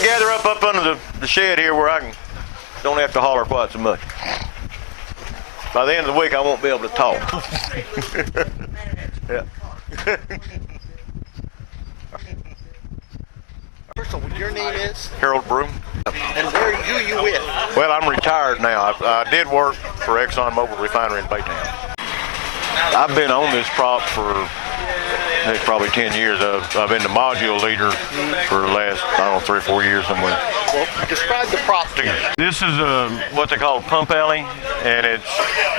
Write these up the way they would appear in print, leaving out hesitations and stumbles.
to gather up under the shed here where I don't have to holler quite so much. By the end of the week, I won't be able to talk. Yeah. First of all, your name is? Harold Broom. And who are you with? Well, I'm retired now. I did work for Exxon Mobil Refinery in Baytown. I've been on this prop for probably 10 years. I've been the module leader for the last, I don't know, 3 or 4 years somewhere. Well, describe the prop to me. This is what they call a pump alley, and it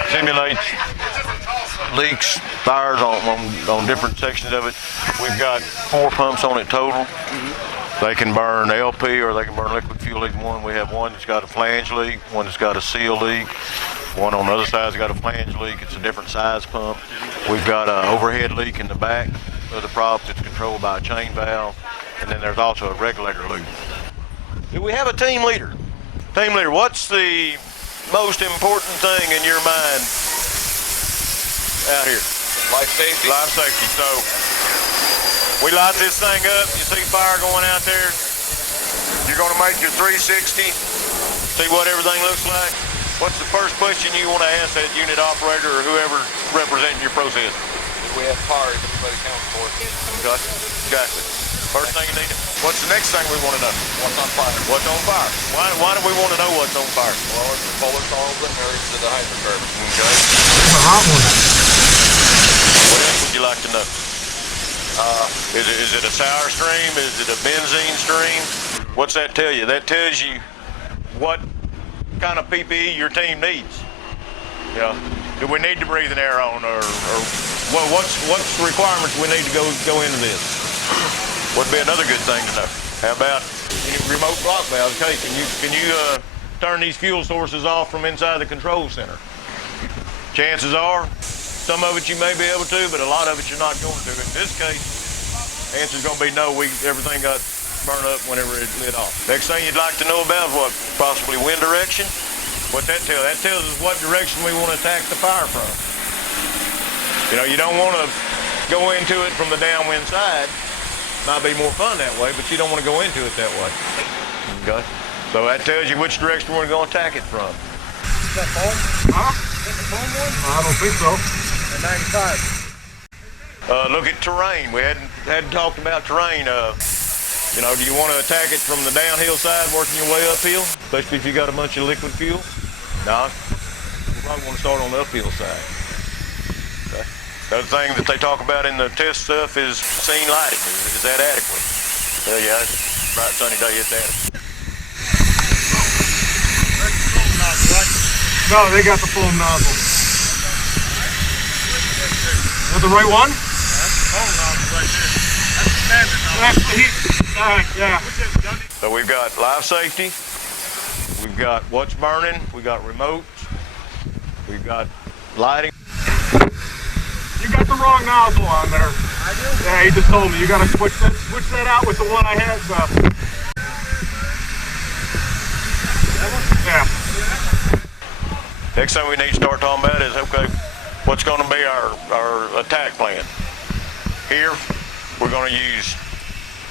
simulates leaks, fires on different sections of it. We've got 4 pumps on it total. They can burn LP or they can burn liquid fuel leak one. We have one that's got a flange leak, one that's got a seal leak, one on the other side's got a flange leak. It's a different size pump. We've got an overhead leak in the back of the prop that's controlled by a chain valve, and then there's also a regulator loop. Do we have a team leader? Team leader, what's the most important thing in your mind out here? Life safety. Life safety. So we light this thing up, you see fire going out there, you're going to make your 360, see what everything looks like. What's the first question you want to ask that unit operator or whoever representing your process? Do we have fire everybody counts for? Exactly. First thing you need to, what's the next thing we want to know? What's on fire? What's on fire? Why do we want to know what's on fire? Well, it's the polar solvent or is it the hydrocarbon? Okay. It's a hot one. What else would you like to know? Is it a sour stream? Is it a benzene stream? What's that tell you? That tells you what kind of PPE your team needs. You know, do we need to breathe an air on, or what's the requirements we need to go into this? Would be another good thing to know. How about any remote block valves? Okay, can you turn these fuel sources off from inside the control center? Chances are, some of it you may be able to, but a lot of it you're not going to. In this case, the answer's going to be no. Everything got burned up whenever it lit off. Next thing you'd like to know about is what? Possibly wind direction. What that tells? That tells us what direction we want to attack the fire from. You know, you don't want to go into it from the downwind side. Might be more fun that way, but you don't want to go into it that way. Okay. So that tells you which direction we're going to attack it from. Is that foam? Huh? Is that the foam one? I don't think so. The 95. Look at terrain. We hadn't talked about terrain. You know, do you want to attack it from the downhill side, working your way uphill, especially if you got a bunch of liquid fuel? No, you probably want to start on the uphill side. Okay. The other thing that they talk about in the test stuff is scene lighting. Is that adequate? Well, yeah, it's a bright sunny day, it's adequate. No, they got the foam nozzle. Is that the right one? Foam nozzle right there. That's the standard nozzle. That's the heat. Yeah. So we've got life safety, we've got what's burning, we've got remotes, we've got lighting. You got the wrong nozzle on there. I do? Yeah, he just told me. You got to switch that out with the one I had. Yeah. Next thing we need to start talking about is, okay, what's going to be our attack plan? Here, we're going to use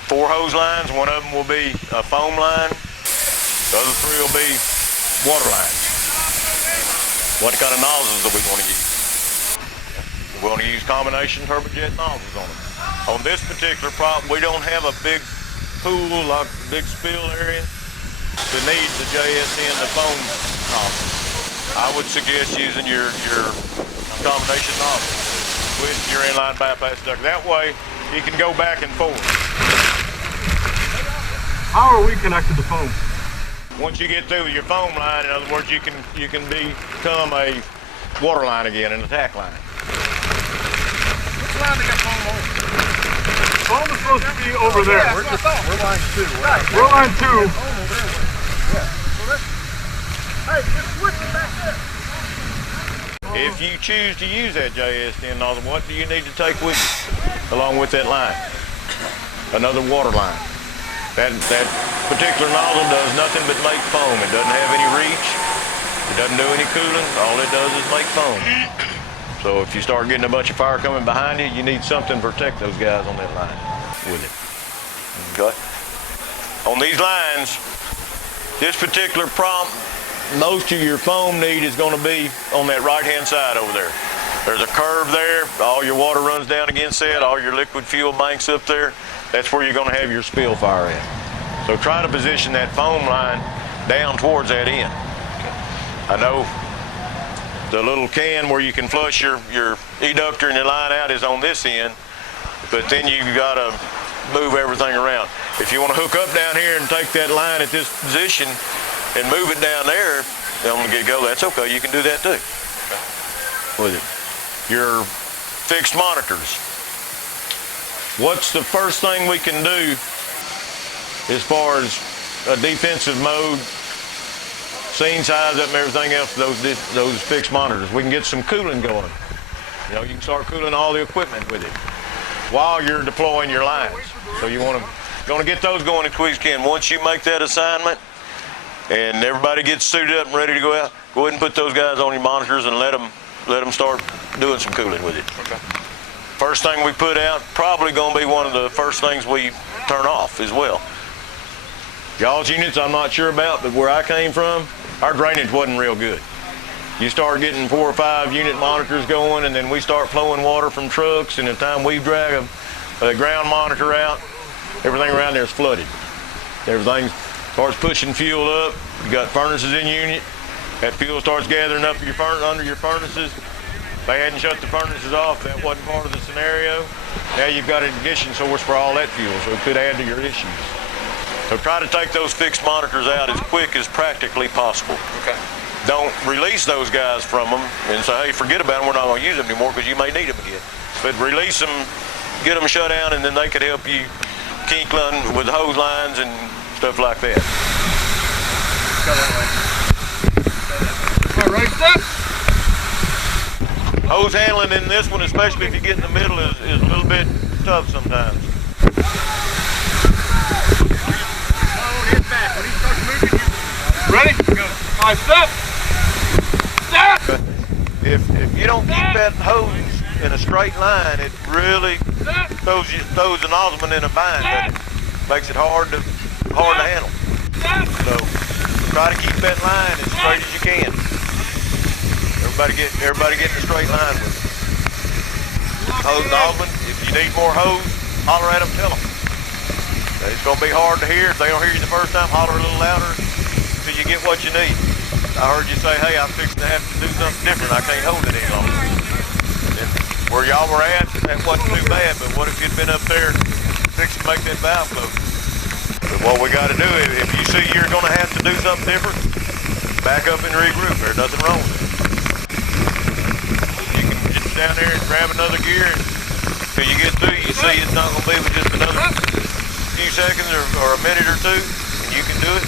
4 hose lines. One of them will be a foam line. The other 3 will be water lines. What kind of nozzles are we going to use? We're going to use combination turbojet nozzles on them. On this particular prop, we don't have a big pool, like a big spill area to need the JSN, the foam nozzle. I would suggest using your combination nozzle with your inline bypass duct. That way, you can go back and forth. How are we connected to foam? Once you get through with your foam line, in other words, you can become a water line again, an attack line. Which line they got foam on? Foam is supposed to be over there. Yeah, that's what I thought. We're line 2. We're line 2. Foam over there. Yeah. So that's, hey, just switch it back there. If you choose to use that JSN nozzle, what do you need to take with you along with that line? Another water line. That particular nozzle does nothing but make foam. It doesn't have any reach. It doesn't do any cooling. All it does is make foam. So if you start getting a bunch of fire coming behind you, you need something to protect those guys on that line with it. Okay? On these lines, this particular prompt, most of your foam need is going to be on that right-hand side over there. There's a curve there. All your water runs down against that. All your liquid fuel banks up there. That's where you're going to have your spill fire at. So try to position that foam line down towards that end. I know the little can where you can flush your eductor and your line out is on this end, but then you've got to move everything around. If you want to hook up down here and take that line at this position and move it down there, I'm gonna get go. That's okay. You can do that too. With it. Your fixed monitors. What's the first thing we can do as far as a defensive mode, scene size up and everything else, those fixed monitors? We can get some cooling going. You know, you can start cooling all the equipment with it while you're deploying your lines. So you want to get those going as quick as you can. Once you make that assignment and everybody gets suited up and ready to go out, go ahead and put those guys on your monitors and let them start doing some cooling with it. Okay. First thing we put out, probably going to be one of the first things we turn off as well. Y'all's units I'm not sure about, but where I came from, our drainage wasn't real good. You start getting 4 or 5 unit monitors going, and then we start flowing water from trucks, and the time we drag a ground monitor out, everything around there is flooded. Everything starts pushing fuel up. You got furnaces in unit. That fuel starts gathering up under your furnaces. They hadn't shut the furnaces off. That wasn't part of the scenario. Now you've got an ignition source for all that fuel, so it could add to your issues. So try to take those fixed monitors out as quick as practically possible. Okay. Don't release those guys from them and say, hey, forget about them, we're not going to use them anymore, because you may need them again. But release them, get them shut down, and then they could help you kink with hose lines and stuff like that. All right, step. Hose handling in this one, especially if you get in the middle, is a little bit tough sometimes. Ready? Go. All right, step. Step. If you don't keep that hose in a straight line, it really throws the nozzleman in a bind. It makes it hard to handle. So try to keep that line as straight as you can. Everybody get in a straight line with it. Hose nozzleman, if you need more hose, holler at them, tell them. It's going to be hard to hear. If they don't hear you the first time, holler a little louder till you get what you need. I heard you say, hey, I'm fixing to have to do something different. I can't hold it any longer. And where y'all were at, that wasn't too bad, but what if you'd been up there fixing to make that valve close? But what we got to do, if you see you're going to have to do something different, back up and regroup. There's nothing wrong with it. You can get down there and grab another gear, and till you get through, you see it's not going to be with just another few seconds or a minute or two, and you can do it.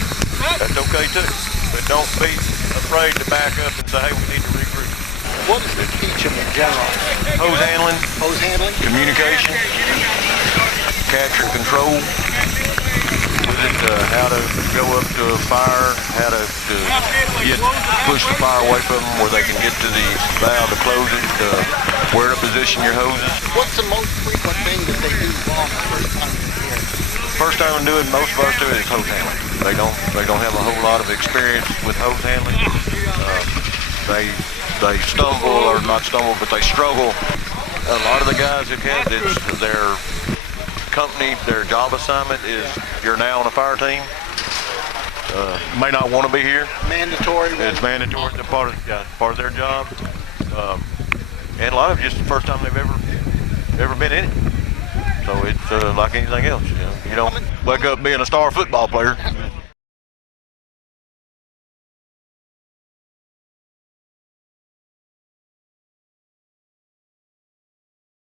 That's okay too. But don't be afraid to back up and say, hey, we need to regroup. What does it teach them in general? Hose handling, Hose handling? communication, capture and control, how to go up to a fire, how to push the fire away from them where they can get to the valve to close it, where to position your hoses. What's the most frequent thing that they do wrong the first time they do it? First time we do it, most of us do it is hose handling. They don't have a whole lot of experience with hose handling. They stumble, or not stumble, but they struggle. A lot of the guys who've had it's their company, their job assignment is you're now on a fire team. May not want to be here. Mandatory? It's mandatory. It's part of their job. And a lot of it just the first time they've ever been in it. So it's like anything else. You don't wake up being a star football player.